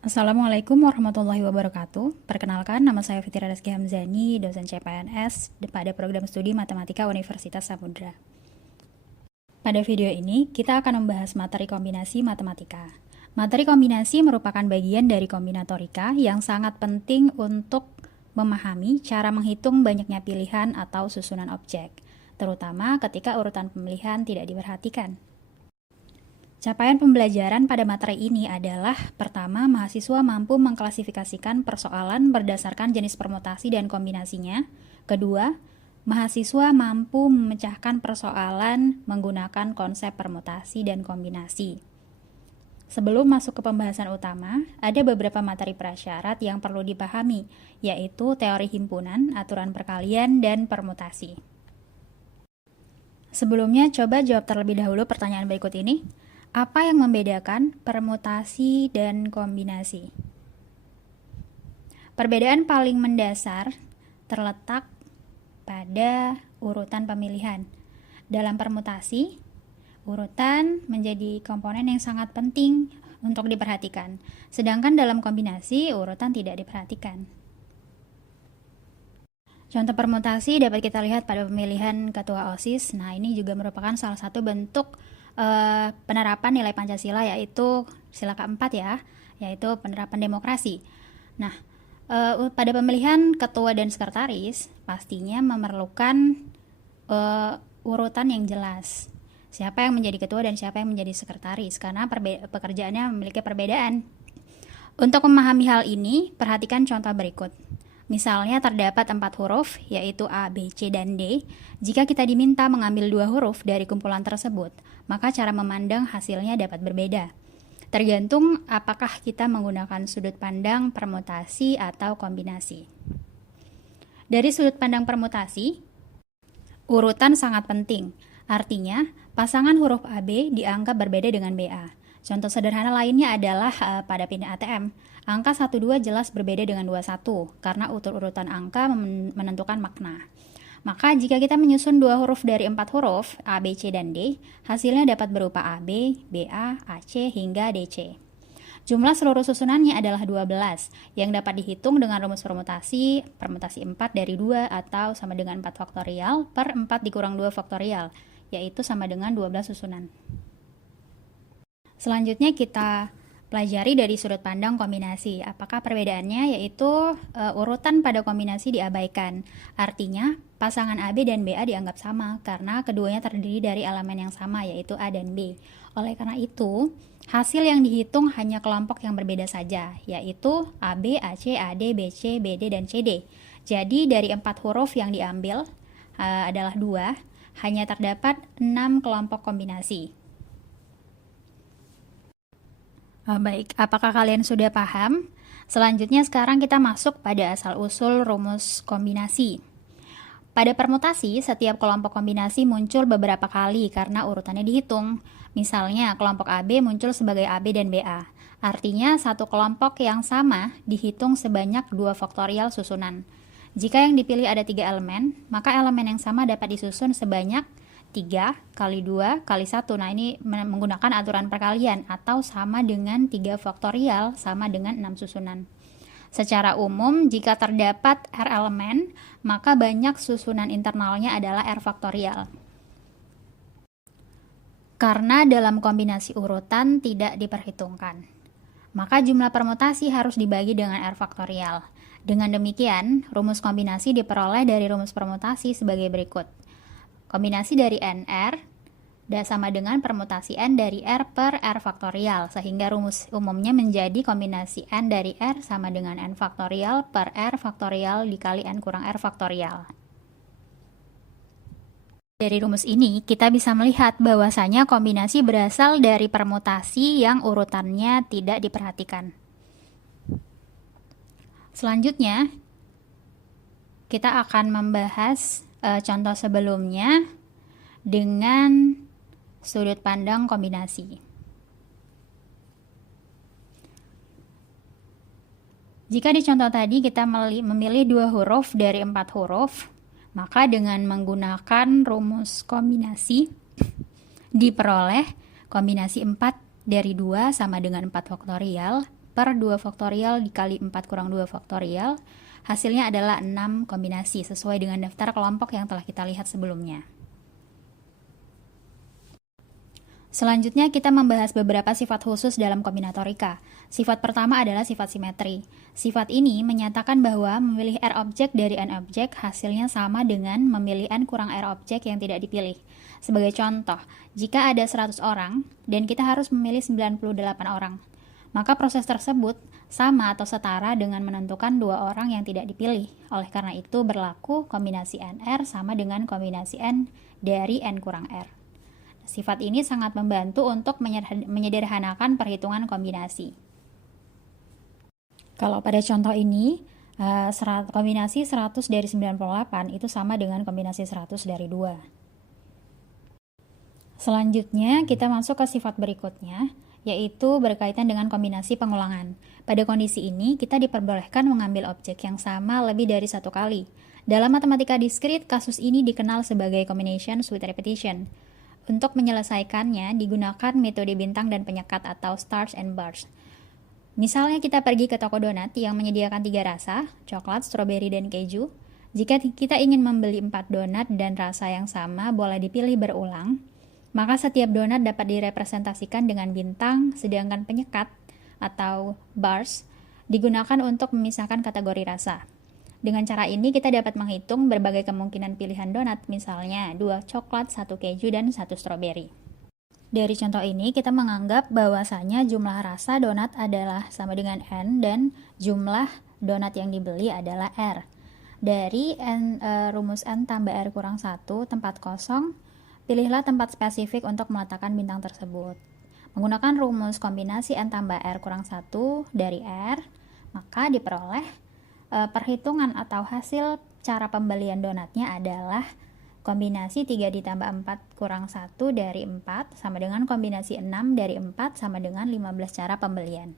Assalamualaikum warahmatullahi wabarakatuh. Perkenalkan, nama saya Fitri Rizky Hamzani, dosen CPNS pada program studi Matematika Universitas Samudra. Pada video ini, kita akan membahas materi kombinasi matematika. Materi kombinasi merupakan bagian dari kombinatorika yang sangat penting untuk memahami cara menghitung banyaknya pilihan atau susunan objek, terutama ketika urutan pemilihan tidak diperhatikan. Capaian pembelajaran pada materi ini adalah, pertama, mahasiswa mampu mengklasifikasikan persoalan berdasarkan jenis permutasi dan kombinasinya. Kedua, mahasiswa mampu memecahkan persoalan menggunakan konsep permutasi dan kombinasi. Sebelum masuk ke pembahasan utama, ada beberapa materi prasyarat yang perlu dipahami, yaitu teori himpunan, aturan perkalian, dan permutasi. Sebelumnya, coba jawab terlebih dahulu pertanyaan berikut ini. Apa yang membedakan permutasi dan kombinasi? Perbedaan paling mendasar terletak pada urutan pemilihan. Dalam permutasi, urutan menjadi komponen yang sangat penting untuk diperhatikan. Sedangkan dalam kombinasi, urutan tidak diperhatikan. Contoh permutasi dapat kita lihat pada pemilihan ketua OSIS. Nah, ini juga merupakan salah satu bentuk penerapan nilai Pancasila, yaitu sila keempat ya, yaitu penerapan demokrasi. Nah, pada pemilihan ketua dan sekretaris pastinya memerlukan urutan yang jelas. Siapa yang menjadi ketua dan siapa yang menjadi sekretaris, karena pekerjaannya memiliki perbedaan. Untuk memahami hal ini, perhatikan contoh berikut. Misalnya terdapat 4 huruf, yaitu A, B, C, dan D. Jika kita diminta mengambil 2 huruf dari kumpulan tersebut, maka cara memandang hasilnya dapat berbeda. Tergantung apakah kita menggunakan sudut pandang permutasi atau kombinasi. Dari sudut pandang permutasi, urutan sangat penting. Artinya, pasangan huruf AB dianggap berbeda dengan BA. Contoh sederhana lainnya adalah pada pin ATM. Angka 12 jelas berbeda dengan 21 karena urutan angka menentukan makna. Maka jika kita menyusun 2 huruf dari 4 huruf A, B, C, dan D, hasilnya dapat berupa AB, BA, AC, hingga DC. Jumlah seluruh susunannya adalah 12 yang dapat dihitung dengan rumus permutasi 4 dari 2 atau sama dengan 4 faktorial per 4 dikurang 2 faktorial, yaitu sama dengan 12 susunan. Selanjutnya kita pelajari dari sudut pandang kombinasi. Apakah perbedaannya? Yaitu urutan pada kombinasi diabaikan. Artinya pasangan AB dan BA dianggap sama karena keduanya terdiri dari elemen yang sama, yaitu A dan B. Oleh karena itu, hasil yang dihitung hanya kelompok yang berbeda saja, yaitu AB, AC, AD, BC, BD, dan CD. Jadi dari 4 huruf yang diambil adalah 2, hanya terdapat 6 kelompok kombinasi. Baik, apakah kalian sudah paham? Selanjutnya sekarang kita masuk pada asal-usul rumus kombinasi. Pada permutasi, setiap kelompok kombinasi muncul beberapa kali karena urutannya dihitung. Misalnya, kelompok AB muncul sebagai AB dan BA. Artinya, satu kelompok yang sama dihitung sebanyak 2 faktorial susunan. Jika yang dipilih ada 3 elemen, maka elemen yang sama dapat disusun sebanyak 3 kali 2 kali 1. Nah, ini menggunakan aturan perkalian atau sama dengan 3 faktorial sama dengan 6 susunan. Secara umum, jika terdapat R elemen, maka banyak susunan internalnya adalah R faktorial. Karena dalam kombinasi urutan tidak diperhitungkan, maka jumlah permutasi harus dibagi dengan R faktorial. Dengan demikian, rumus kombinasi diperoleh dari rumus permutasi sebagai berikut. Kombinasi dari NR sama dengan permutasi N dari R per R faktorial, sehingga rumus umumnya menjadi kombinasi N dari R sama dengan N faktorial per R faktorial dikali N kurang R faktorial. Dari rumus ini, kita bisa melihat bahwasanya kombinasi berasal dari permutasi yang urutannya tidak diperhatikan. Selanjutnya, kita akan membahas contoh sebelumnya dengan sudut pandang kombinasi. Jika di contoh tadi kita memilih 2 huruf dari 4 huruf, maka dengan menggunakan rumus kombinasi diperoleh kombinasi 4 dari 2 sama dengan 4 faktorial per 2 faktorial dikali 4 kurang 2 faktorial. Hasilnya adalah 6 kombinasi sesuai dengan daftar kelompok yang telah kita lihat sebelumnya. Selanjutnya kita membahas beberapa sifat khusus dalam kombinatorika. Sifat pertama adalah sifat simetri. Sifat ini menyatakan bahwa memilih R objek dari N objek hasilnya sama dengan memilih N kurang R objek yang tidak dipilih. Sebagai contoh, jika ada 100 orang dan kita harus memilih 98 orang, maka proses tersebut sama atau setara dengan menentukan 2 orang yang tidak dipilih. Oleh karena itu berlaku kombinasi NR sama dengan kombinasi N dari N kurang R. Sifat ini sangat membantu untuk menyederhanakan perhitungan kombinasi. Kalau pada contoh ini, kombinasi 100 dari 98 itu sama dengan kombinasi 100 dari 2. Selanjutnya, kita masuk ke sifat berikutnya, yaitu berkaitan dengan kombinasi pengulangan. Pada kondisi ini, kita diperbolehkan mengambil objek yang sama lebih dari satu kali. Dalam matematika diskrit, kasus ini dikenal sebagai combinations with repetition. Untuk menyelesaikannya, digunakan metode bintang dan penyekat atau stars and bars. Misalnya kita pergi ke toko donat yang menyediakan 3 rasa, coklat, stroberi, dan keju. Jika kita ingin membeli 4 donat dan rasa yang sama boleh dipilih berulang, maka setiap donat dapat direpresentasikan dengan bintang, sedangkan penyekat atau bars digunakan untuk memisahkan kategori rasa. Dengan cara ini kita dapat menghitung berbagai kemungkinan pilihan donat, misalnya 2 coklat, 1 keju, dan 1 stroberi. Dari contoh ini kita menganggap bahwasanya jumlah rasa donat adalah sama dengan N dan jumlah donat yang dibeli adalah R. Dari rumus N tambah R kurang 1 tempat kosong, pilihlah tempat spesifik untuk meletakkan bintang tersebut. Menggunakan rumus kombinasi N tambah R kurang 1 dari R, maka diperoleh perhitungan atau hasil cara pembelian donatnya adalah kombinasi 3 ditambah 4 kurang 1 dari 4 sama dengan kombinasi 6 dari 4 sama dengan 15 cara pembelian.